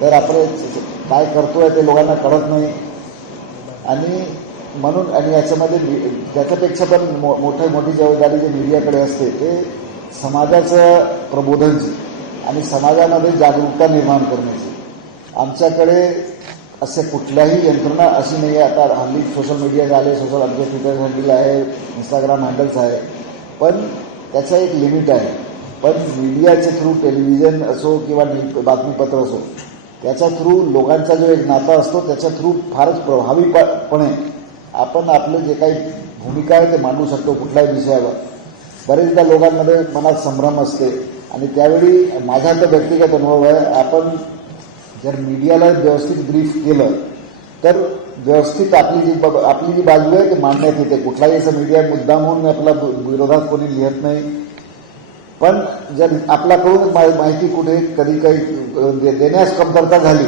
तर आपण काय करतोय ते लोकांना कळत नाही. आणि म्हणून आणि याच्यामध्ये त्याच्यापेक्षा पण मोठी जबाबदारी जी मीडियाकडे असते ते समाजाचं प्रबोधनची आणि समाजामध्ये जागरूकता निर्माण करण्याची. आमच्याकडे असे कुठल्याही यंत्रणा अशी नाही आहे. आता हल्ली सोशल मीडिया झाले, आमचे ट्विटर हँडल आहे, इंस्टाग्राम हँडल्स आहे, पण त्याचं एक लिमिट आहे. पण मीडियाच्या थ्रू टेलिव्हिजन असो किंवा बातमीपत्र असो त्याच्या थ्रू लोकांचा जो एक नाता असतो त्याच्या थ्रू फारच प्रभावीपणे आपण आपलं जे काही भूमिका आहे ते मांडू शकतो कुठल्याही विषयावर. बरेचदा लोकांमध्ये मनात संभ्रम असते आणि त्यावेळी माझा तर व्यक्तिगत अनुभव आहे, आपण जर मीडियाला व्यवस्थित ब्रीफ केलं तर व्यवस्थित आपली जी बाजू आहे ते मांडण्यात येते. कुठलाही असं मीडिया मुद्दाम होऊन आपला विरोधात कोणी लिहत नाही. पण जर आपल्याकडून माहिती कुठे कधी काही देण्यास कमतरता झाली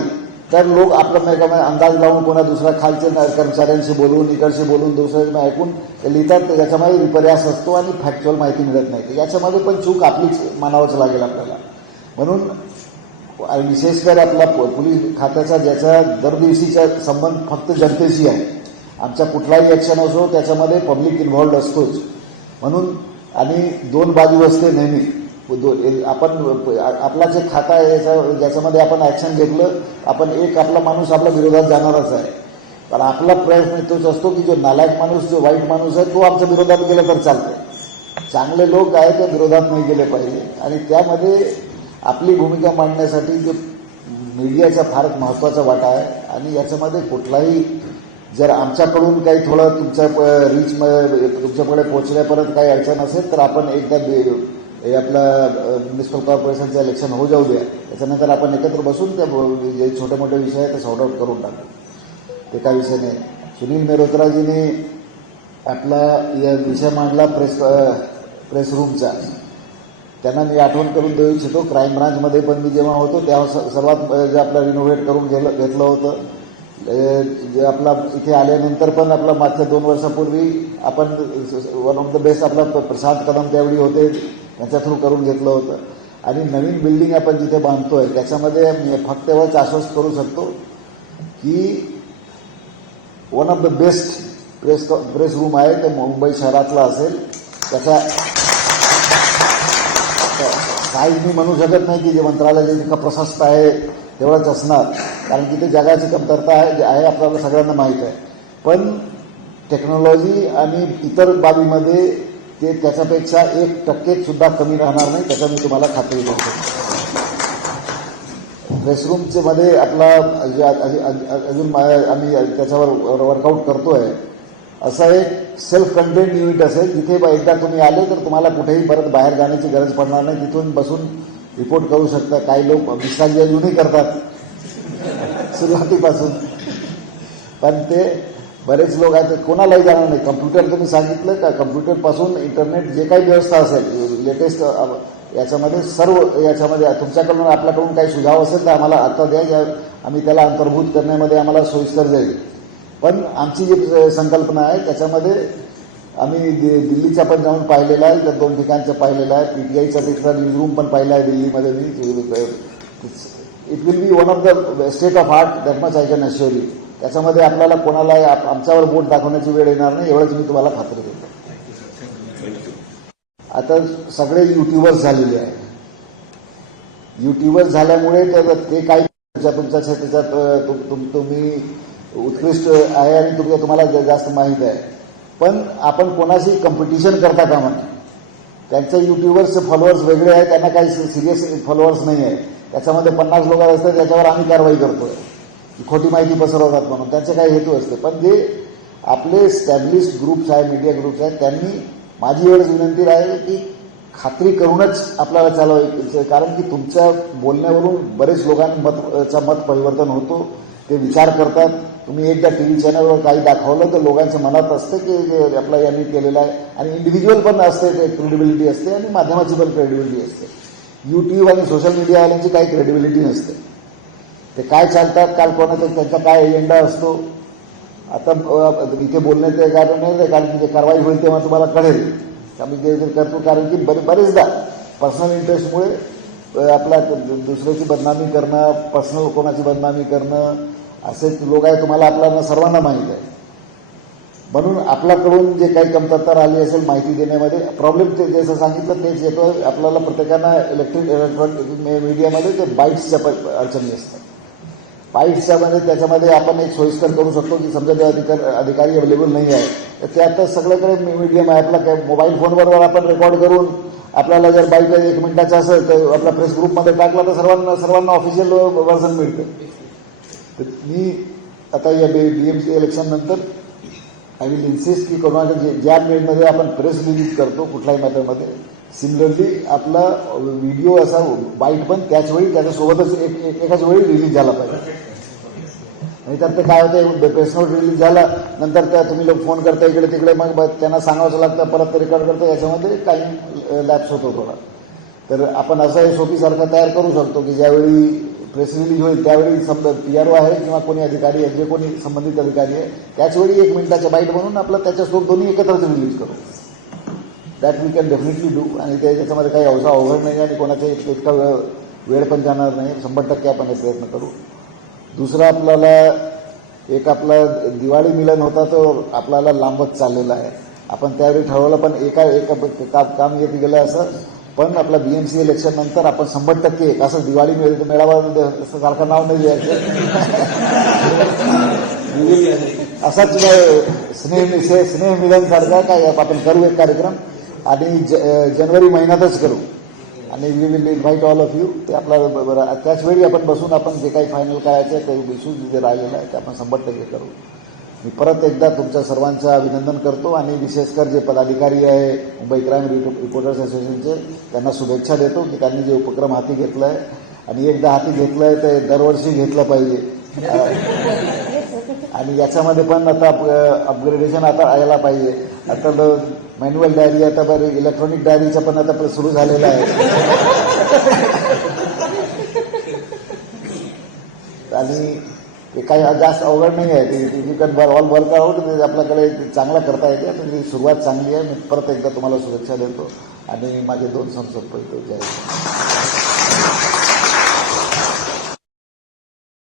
तर लोक आपलं अंदाज लावून कोणा दुसऱ्या खालचे कर्मचाऱ्यांशी बोलून इकडशी बोलून दुसऱ्याचं ऐकून लिहितात. त्याच्यामध्ये विपर्यास असतो आणि फॅक्च्युअल माहिती मिळत नाही. याच्यामध्ये पण चूक आपलीच मानावंच लागेल आपल्याला. म्हणून विशेषकर आपला पोलीस खात्याचा ज्याचा दरदिवशीचा संबंध फक्त जनतेशी आहे. आमचा कुठलाही ॲक्शन असो त्याच्यामध्ये पब्लिक इन्व्हॉल्ड असतोच. म्हणून आणि दोन बाजू असते नेहमी. आपण आपला जे खाता आहे ज्याच्यामध्ये आपण ॲक्शन घेतलं आपण एक आपला माणूस आपल्या विरोधात जाणारच आहे. पण आपला प्रयत्न तोच असतो की जो नालायक माणूस जो वाईट माणूस आहे तो आमच्या विरोधात गेला तर चालतं. चांगले लोक आहेत ते विरोधात नाही गेले पाहिजे. आणि त्यामध्ये आपली भूमिका मांडण्यासाठी जो मीडियाचा फारच महत्त्वाचा वाटा आहे. आणि याच्यामध्ये कुठलाही जर आमच्याकडून काही थोडं तुमच्या तुमच्याकडे पोहोचण्यापर्यंत काही अडचण असेल तर आपण एकदा हे आपलं म्युनिसिपल कॉर्पोरेशनचं इलेक्शन होऊ जाऊ द्या. त्याच्यानंतर आपण एकत्र बसून त्या जे छोटे मोठे विषय आहेत ते सॉर्ट आउट करून टाकू. ते काही विषय नाही. सुनील मेहरोत्राजीने आपला या विषय मांडला प्रेस रूमचा. त्यांना मी आठवण करून देऊ इच्छितो, क्राईम ब्रांचमध्ये पण मी जेव्हा होतो तेव्हा सर्वात जे आपलं रिनोव्हेट करून घेतलं होतं. जे आपला इथे आल्यानंतर पण आपला मागच्या 2 वर्षापूर्वी आपण वन ऑफ द बेस्ट आपला प्रशांत कदम त्यावेळी होते त्यांच्या थ्रू करून घेतलं होतं. आणि नवीन बिल्डिंग आपण जिथे बांधतोय त्याच्यामध्ये फक्त एवढंच आश्वस्त करू शकतो की one of the best press room आहे ते मुंबई शहरातला असेल. त्याचा काही मी म्हणू शकत नाही की जे मंत्रालय जितकं प्रशस्त आहे तेवढंच असणार, कारण तिथे जगाची कमतरता आहे आपल्याला सगळ्यांना माहीत आहे. पण टेक्नॉलॉजी आणि इतर बाबीमध्ये ते त्याच्यापेक्षा 1% सुद्धा कमी राहणार नाही, त्याचा मी तुम्हाला खात्री देतो. प्रेसरूमचे मध्ये आपला अजून आम्ही त्याच्यावर वर्कआउट करतोय. असं एक सेल्फ कंटेंट युनिट असेल जिथे एकदा तुम्ही आले तर तुम्हाला कुठेही परत बाहेर जाण्याची गरज पडणार नाही. तिथून बसून रिपोर्ट करू शकता. काही लोक विश्रांती अजूनही करतात सुरुवातीपासून, पण ते बरेच लोक आहेत कोणालाही जाणार नाही. कम्प्युटर तुम्ही सांगितलं का कम्प्युटरपासून इंटरनेट जे काही व्यवस्था असेल लेटेस्ट याच्यामध्ये सर्व याच्यामध्ये तुमच्याकडून आपल्याकडून काही सुझाव असेल तर आम्हाला आता द्या. आम्ही त्याला अंतर्भूत करण्यामध्ये आम्हाला सोयीस्कर जाईल. पण आमची जी संकल्पना आहे त्याच्यामध्ये आम्ही दिल्लीचा पण जाऊन पाहिलेला आहे, त्या 2 ठिकाणचं पाहिलेलं आहे. पीटीआयचा तिथला न्यूज रूम पण पाहिला आहे दिल्लीमध्ये मी. It will be one of the state of art that much I can assure you. त्याच्यामध्ये आपल्याला कोणाला आमच्यावर बोट दाखवण्याची वेळ येणार नाही एवढंच मी तुम्हाला खात्री देतो. आता सगळे युट्यूबर्स झालेले आहेत. युट्यूबर्स झाल्यामुळे ते काही तुमच्या त्याच्यात तुम्ही उत्कृष्ट आहे आणि तुम्हाला जास्त माहीत आहे. पण आपण कोणाशी कॉम्पिटिशन करता कामा नये. त्यांचे युट्यूबर्सचे फॉलोअर्स वेगळे आहेत, त्यांना काही सिरियस फॉलोअर्स नाही आहे. त्याच्यामध्ये 50 लोक असतात त्याच्यावर आम्ही कारवाई करतोय खोटी माहिती पसरवतात म्हणून. त्यांचे काही हेतू असते. पण जे आपले स्टॅब्लिश्ड ग्रुप्स आहे, मीडिया ग्रुप्स आहेत, त्यांनी माझी एवढंच विनंती राहील की खात्री करूनच आपल्याला चालवायचं. कारण की तुमच्या बोलण्यावरून बरेच लोकांचं मत परिवर्तन होतो. ते विचार करतात. तुम्ही एकदा टीव्ही चॅनलवर काही दाखवलं तर लोकांच्या मनात असतं की आपला यांनी केलेलं आहे. आणि इंडिव्हिज्युअल पण असते, ते क्रेडिबिलिटी असते आणि माध्यमाची पण क्रेडिबिलिटी असते. यूट्यूब आणि सोशल मीडियावाल्यांची काही क्रेडिबिलिटी नसते. ते काय चालतात, काल कोणाचा त्यांचा काय एजेंडा असतो. आता इथे बोलण्याचं कारण नाही, कारण की कारवाई होईल तेव्हा तुम्हाला कळेल. आम्ही जे करतो, कारण की बरेचदा पर्सनल इंटरेस्टमुळे आपला दुसऱ्याची बदनामी करणं, पर्सनल कोणाची बदनामी करणं, असे लोक आहे तुम्हाला आपल्याला सर्वांना माहीत आहे. म्हणून आपल्याकडून जे काही कमतरता राहिली असेल माहिती देण्यामध्ये, प्रॉब्लेम ते जसं सांगितलं तेच येतो. आपल्याला प्रत्येकांना इलेक्ट्रॉनिक मीडियामध्ये ते बाईट्सच्या अडचणी असतात. बाईट्सच्या मध्ये त्याच्यामध्ये आपण एक सोयीस्कर करू शकतो की समजा ते अधिकारी अवेलेबल नाही आहे तर त्यात सगळीकडे मीडियम आहे. आपला मोबाईल फोनवर आपण रेकॉर्ड करून आपल्याला जर बाईट 1 मिनिटाचा असेल तर आपल्या प्रेस ग्रुपमध्ये टाकला तर सर्वांना ऑफिशियल व्हर्जन मिळतं. तर मी आता या BMC इलेक्शन नंतर आय विल इन्सिस्ट की कोणाला ज्या मिनिटमध्ये आपण प्रेस रिलीज करतो कुठल्याही मॅटरमध्ये, सिमिलरली आपला व्हिडिओ असा बाईट पण त्याचवेळी त्याच्यासोबतच एकाच वेळी रिलीज झाला पाहिजे. नाहीतर ते काय होतं, प्रेस नोट रिलीज झाला नंतर त्या तुम्ही लोक फोन करता इकडे तिकडे, मग त्यांना सांगावंच लागतं, परत ते रेकॉर्ड करतं, याच्यामध्ये काही लॅप्स होतो थोडा. तर आपण असं SOP-सारखं तयार करू शकतो की ज्यावेळी प्रेस रिलीज होईल त्यावेळी समजा PRO आहे किंवा कोणी अधिकारी आहे, जे कोणी संबंधित अधिकारी आहे त्याचवेळी 1 मिनिटाच्या बाईट म्हणून आपला त्याच्यासोबत दोन्ही एकत्रच रिलीज करू. That we can definitely do. आणि त्याच्यामध्ये काही अवघड नाही आणि कोणाच्या इतका वेळ पण जाणार नाही. 100% आपण हे प्रयत्न करू. दुसरं आपल्याला एक आपला दिवाळी मिलन होता तो आपल्याला लांबच चाललेला आहे. आपण त्यावेळी ठरवलं पण एका काम येत गेलं असं. पण आपला BMC इलेक्शन नंतर आपण 100% असं दिवाळी मेळावा सारखं नाव नाही द्यायचं. असाच स्नेह मिलन सारखा काय आपण करू एक कार्यक्रम आणि जानेवारी महिन्यातच करू आणि we will invite all of you. ते आपल्याला त्याच वेळी आपण बसून आपण जे काही फायनल करायचं आहे काही इश्यूज जे राहिलेलं आहे ते आपण 100% करू. मी परत एकदा तुमच्या सर्वांचं अभिनंदन करतो आणि विशेषकर जे पदाधिकारी आहे मुंबई क्राईम रिपोर्टर्स असोसिएशनचे त्यांना शुभेच्छा देतो की त्यांनी जे उपक्रम हाती घेतला आहे आणि एकदा हाती घेतलं आहे ते दरवर्षी घेतलं पाहिजे. आणि याच्यामध्ये पण आता अपग्रेडेशन आता यायला पाहिजे. आता मॅन्युअल डायरी आता बरं इलेक्ट्रॉनिक डायरीचं पण आता सुरू झालेलं आहे. आणि ते काही जास्त अवघड नाही आहे. ती कॅन ऑल वर्क आउट आपल्याकडे चांगलं करता येते. आता ती सुरुवात चांगली आहे. मी परत एकदा तुम्हाला शुभेच्छा देतो आणि माझे 2 संसद जय.